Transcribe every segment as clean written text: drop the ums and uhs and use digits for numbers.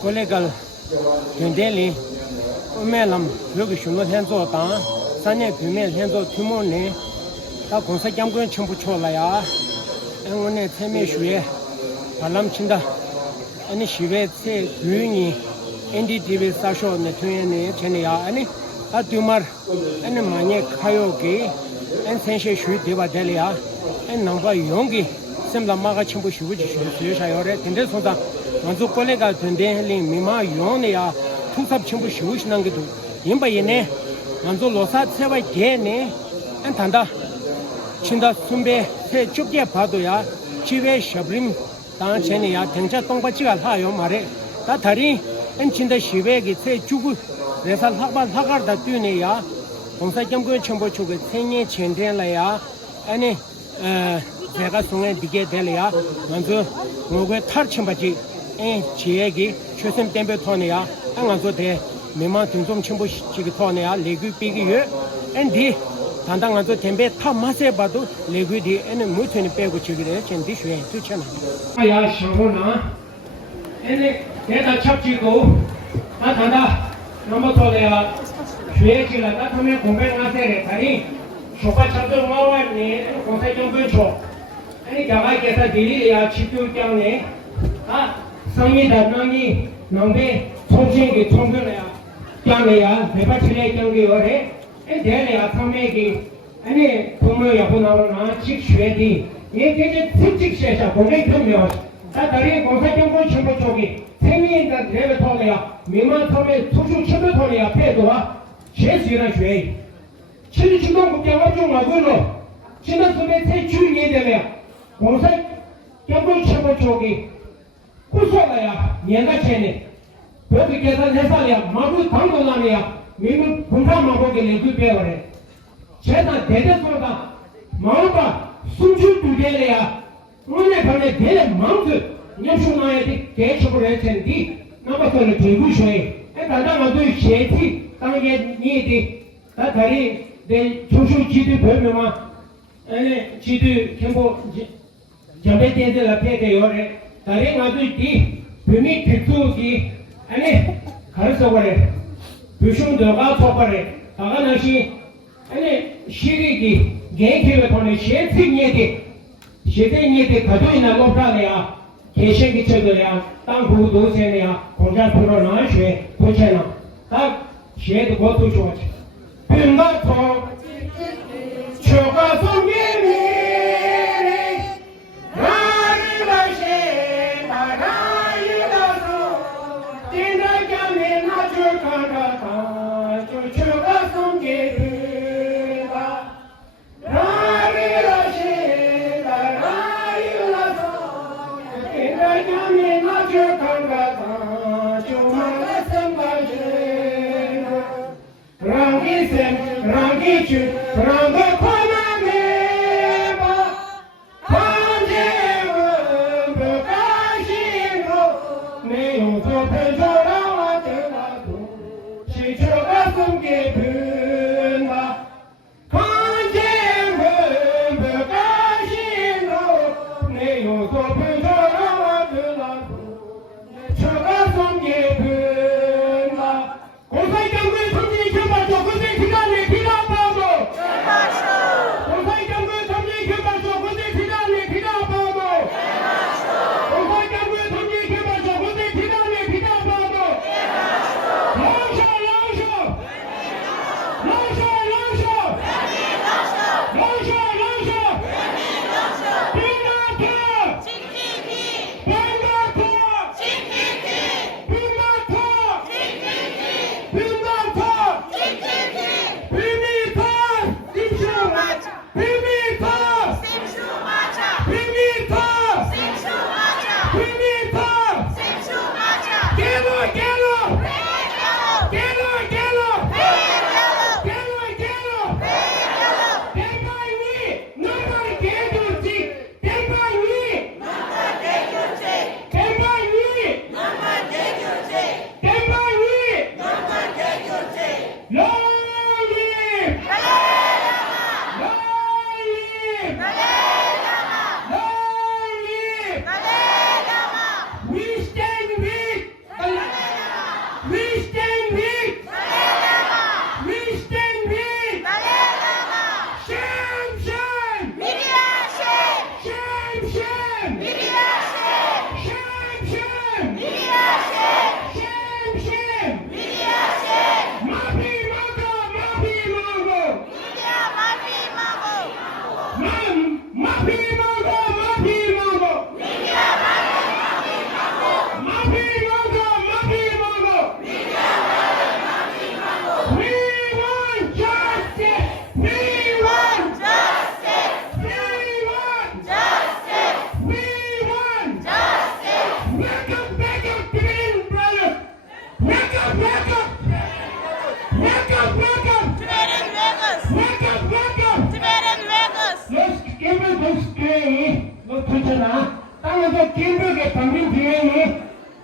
콜레갈 된데리 오메람 여기 슈노 현조 당 산내 규면 현조 규모네 다 공사 장군 전부 쳐라야 응원의 태미 수에 발람 친다 아니 시베 세 유니 NDTV 사쇼네 트윈네 체네야 아니 아두마르 아니 마니 카요게 엔 센셰 슈 데바델이야 엔 넘바 용기 셈라 마가 첨부 슈부지 슈샤요레 텐데 소다 먼저 콜레가 텐데리 미마 용네야 투삽 첨부 슈시난 게도 임바예네 먼저 로사 세바 게네 엔 탄다 친다 숨베 세 쪽게 봐도야 지베 샤브림 당체네야 땡자 똥바지가 하요 말에 다 다리 엔 친다 시베게 세 주구 레살 학반 학가다 뛰네야 공사 점거 첨부 쪽에 생년 전된라야 아니 제가 송에 디게 될이야 먼저 뭐가 탈침바지 지역이 최선 템베 토네야 안가서 대 메마 등좀 첨부 시기 토네야 레규 비기여 엔디 단당한서 템베 타 마세 봐도 레규디 에는 무트니 빼고 지기래 전디 쉐 투잖아 아야 샤고나 에네 내가 첩지고 나 단다 넘어 토네야 쉐지라 나 통에 공백나세래 다리 쇼파 잡도 마와니 공사 점거 초 아니 가마이께서 딜리야 치료장에 성이 단명이 농대 통신기 통근해야 장내야 대바치레 경기월에 대내야 통매기 아니 부모 여부 나오나 직쉐디 얘기게 특직세사 공개 평면 다 다리 공사경고 첨부 쪽이 생민다 레벨 통해야 민만 통해 투수 첨부 통해야 패도와 제시라 쉐 칠주동 국경화 중화군로 지난 소매 새 주인이 되면 공사 경고 첨부 쪽이 구속해야 년가체네 그렇게 계산해서야 마구 당도나면 민국 공사만 보게 내줄 배워래 제가 대대소다 마음과 숨줄 두개래야 오늘 밤에 대대 마음도 녀수나에 개척을 했는데 나부터는 들고쇼에 나도 시에티 땅에 니에디 다 다리 내 조수 지도 별명만 아니 지도 경보 저배대들 앞에 대요래 다른 아들이 범위 특수기 아니 가르쳐 버려 부심도가 쳐버려 다가나시 아니 시리기 개개를 보내 시행이에게 시행이에게 가도이나 못하네야 개식이 쳐도야 땅 부도세네야 공장 풀어놔 쉐 도체나 딱 쉐도 것도 좋아지 병가토 초가 송개미 tangin thiye ni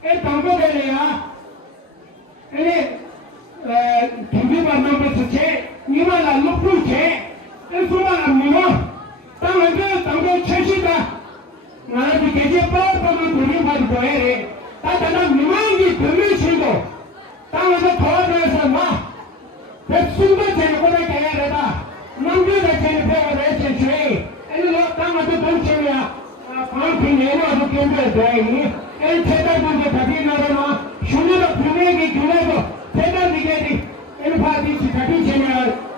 e tangbo de le ya ele thimbi ba number che ni ma la lupru che e suma la mimo tangbo cheshi da na di keje pa pa ma thuri ba boye re ta ta mimo ngi thumi chindo tangbo thora sa ma 백순도 제거를 해야 되다. 남들의 제거를 해주지. 이거 당하도 동치야. 방피 내려와서 견뎌야 돼. 이 대단한 게 다시 나라나 슈네가 분명히 길어도 대단하게 이 파티치 다시 제면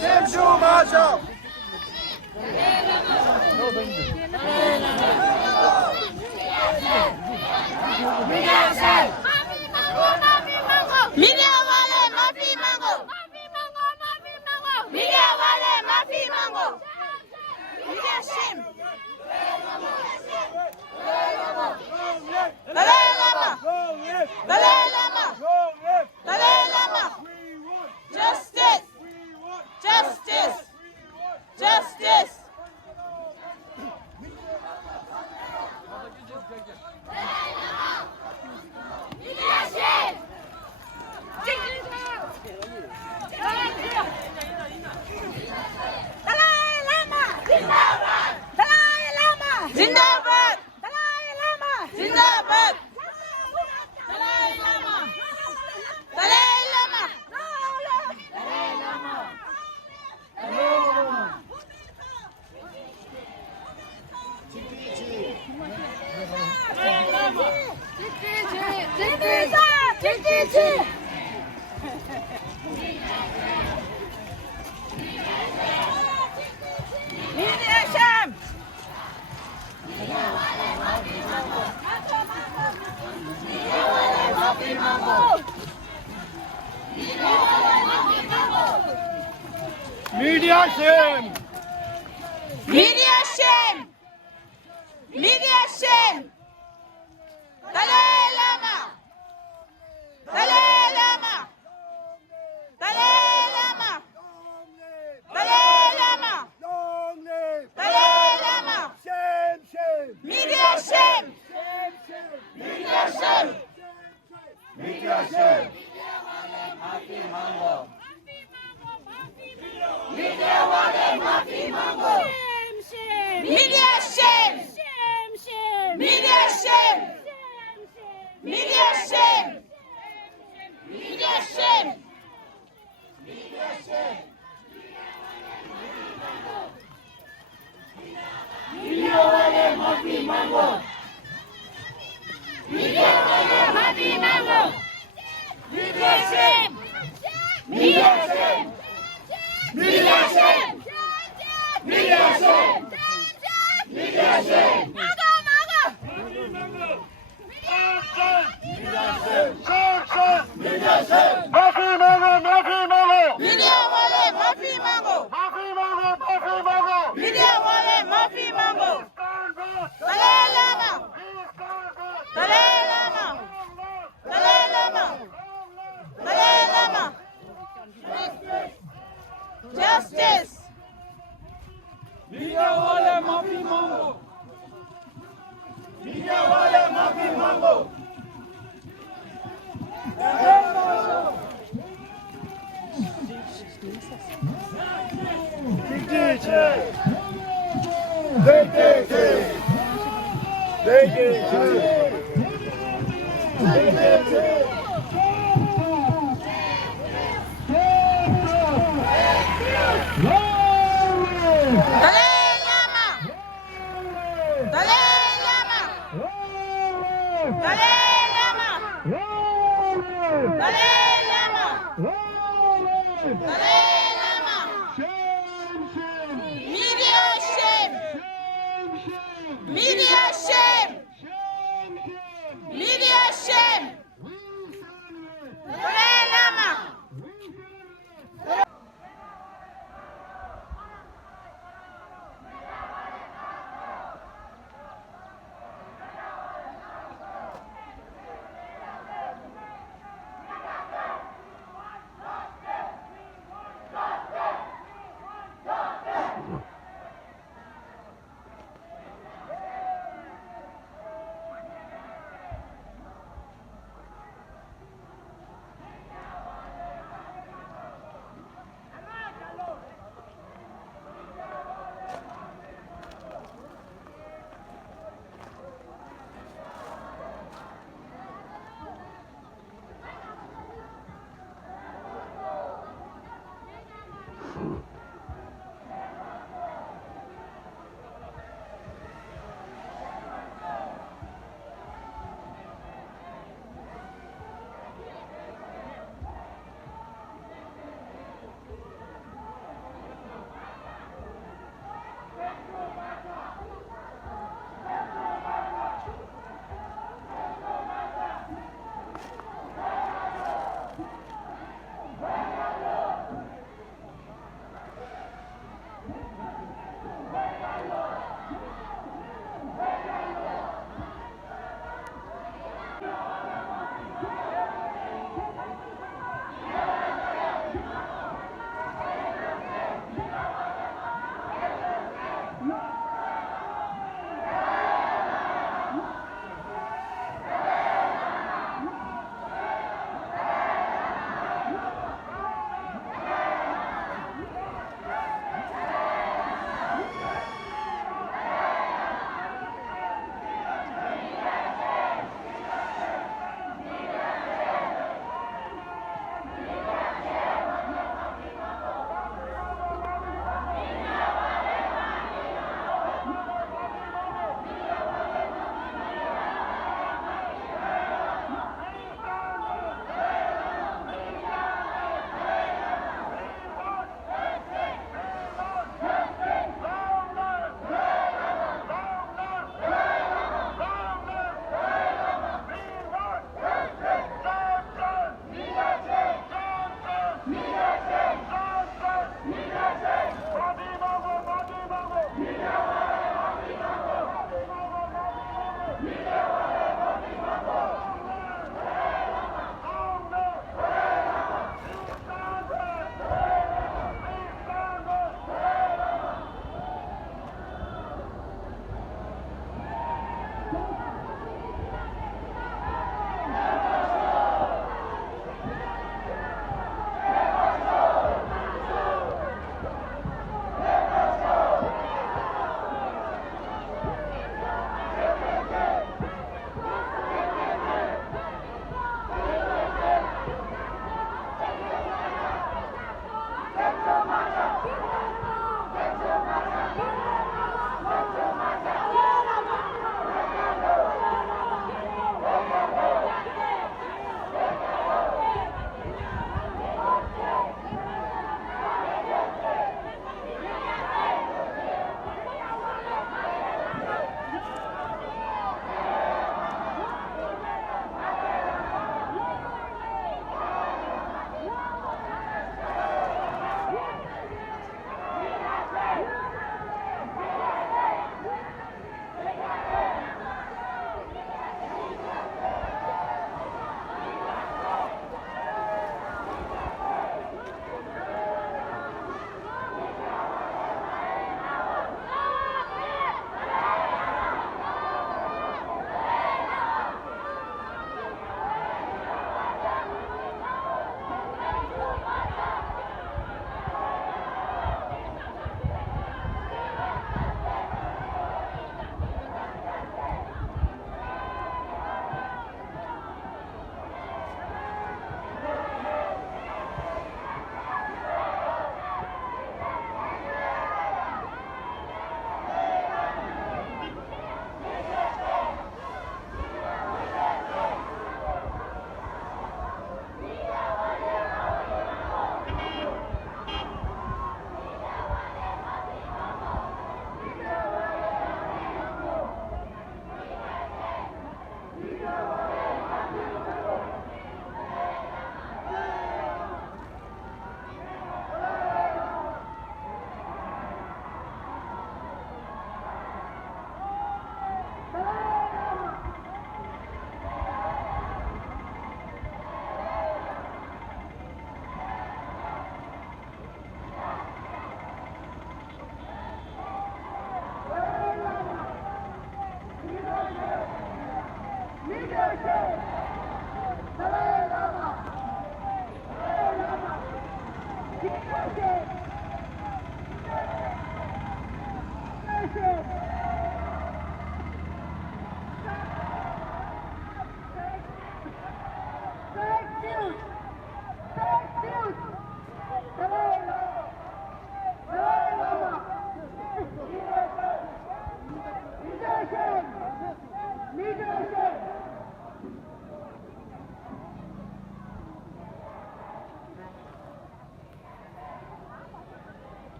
샘슈마셔 Media wale mafi mango. Media wale mafi mango. Media shim. Dalai Lama. Dalai Lama. Dalai Lama. Justice. Justice. Justice. Media shim. Dalai Lama. Zindabad. Dalai Lama. Zindabad. Dalai Lama. Zindabad. Dalai Lama. Dalai Lama. Dalai Lama. Media shame Media shame. Media shame. Dalai Lama. Dalai Lama. Dalai Lama. Dalai Lama. Long live Dalai Lama. shame Media shame. Media shame Media shame Media shame. Media shame. Media shame. Media shame. Media shame. Media shame. Media shame. Media shame. Media shame. Mafi mango Media wale mafi mango. Media wale mafi mango. Dalai Lama. Dalai Lama. Dalai Lama. Dalai Lama. Justice. Media wale mafi mango Dalai Lama. Dalai Lama. Dalai Lama. Dalai Lama. Dalai Lama. Media shame. Media shame. Media shame. Dalai Lama.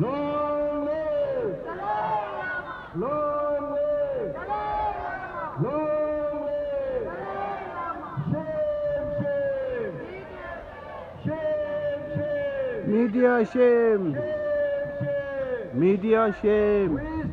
Long live! Long live! Long live! Shame, shame! Shame, shame! Media shame. Shame, shame! Media shame. We